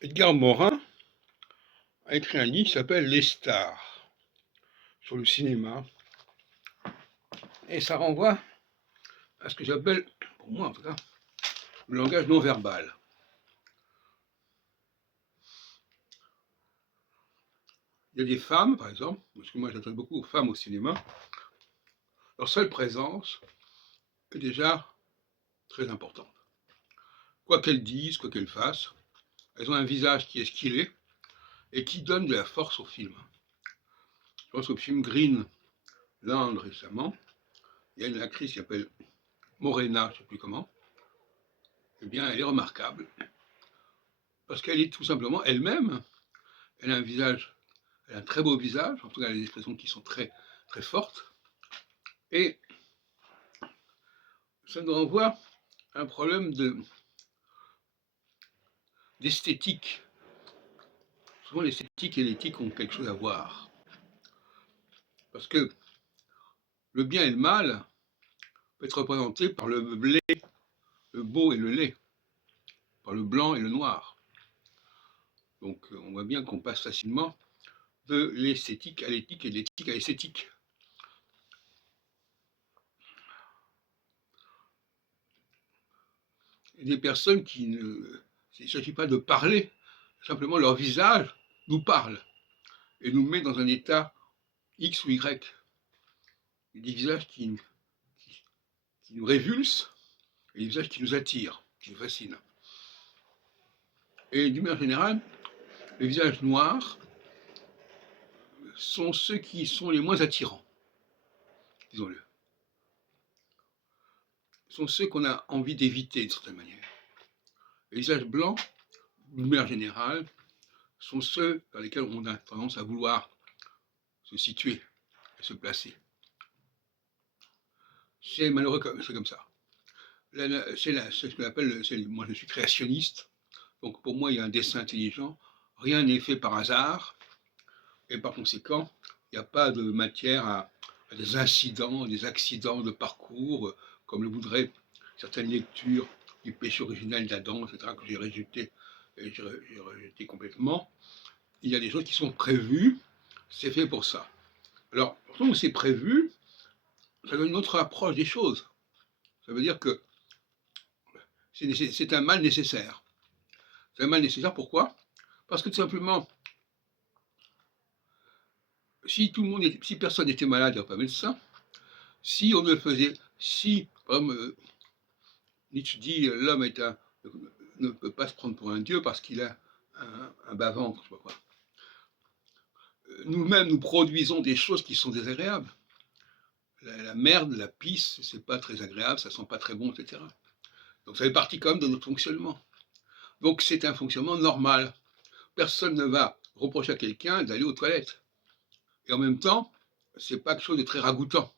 Edgar Morin a écrit un livre qui s'appelle Les Stars sur le cinéma, et ça renvoie à ce que j'appelle, pour moi en tout cas, le langage non verbal. Il y a des femmes, par exemple, parce que moi j'attends beaucoup aux femmes au cinéma, leur seule présence est déjà très importante. Quoi qu'elles disent, quoi qu'elles fassent, elles ont un visage qui est ce qu'il est et qui donne de la force au film. Je pense au film Green Land récemment, il y a une actrice qui s'appelle Morena, je ne sais plus comment, eh bien elle est remarquable parce qu'elle est tout simplement elle-même. Elle a un visage, elle a un très beau visage, en tout cas elle a des expressions qui sont très, très fortes, et ça nous renvoie à un problème d'esthétique. Souvent l'esthétique et l'éthique ont quelque chose à voir, parce que le bien et le mal peut être représenté par le blé, le beau et le laid, par le blanc et le noir. Donc on voit bien qu'on passe facilement de l'esthétique à l'éthique et de l'éthique à l'esthétique. Et des personnes qui ne... Il ne s'agit pas de parler, simplement leur visage nous parle et nous met dans un état X ou Y. Il y a des visages qui nous révulsent et des visages qui nous attirent, qui nous fascinent. Et d'une manière générale, les visages noirs sont ceux qui sont les moins attirants, disons-le. Sont ceux qu'on a envie d'éviter d'une certaine manière. Les visages blancs, d'une manière générale, sont ceux dans lesquels on a tendance à vouloir se situer et se placer. C'est malheureux, c'est comme ça. C'est ce qu'on appelle, moi je suis créationniste, donc pour moi il y a un dessin intelligent, rien n'est fait par hasard, et par conséquent, il n'y a pas de matière à des incidents, des accidents de parcours, comme le voudraient certaines lectures du péché originel d'Adam, etc., que j'ai rejeté complètement. Il y a des choses qui sont prévues, c'est fait pour ça. Alors, quand c'est prévu, ça donne une autre approche des choses. Ça veut dire que c'est un mal nécessaire. C'est un mal nécessaire, pourquoi? Parce que tout simplement, si personne n'était malade, il n'y aurait pas de médecin. Si on ne faisait, si, par exemple, Nietzsche dit l'homme ne peut pas se prendre pour un dieu parce qu'il a un bas-ventre, je sais pas quoi. Nous-mêmes, nous produisons des choses qui sont désagréables. La merde, la pisse, c'est pas très agréable, ça sent pas très bon, etc. Donc ça fait partie quand même de notre fonctionnement. Donc c'est un fonctionnement normal. Personne ne va reprocher à quelqu'un d'aller aux toilettes. Et en même temps, c'est pas quelque chose de très ragoûtant.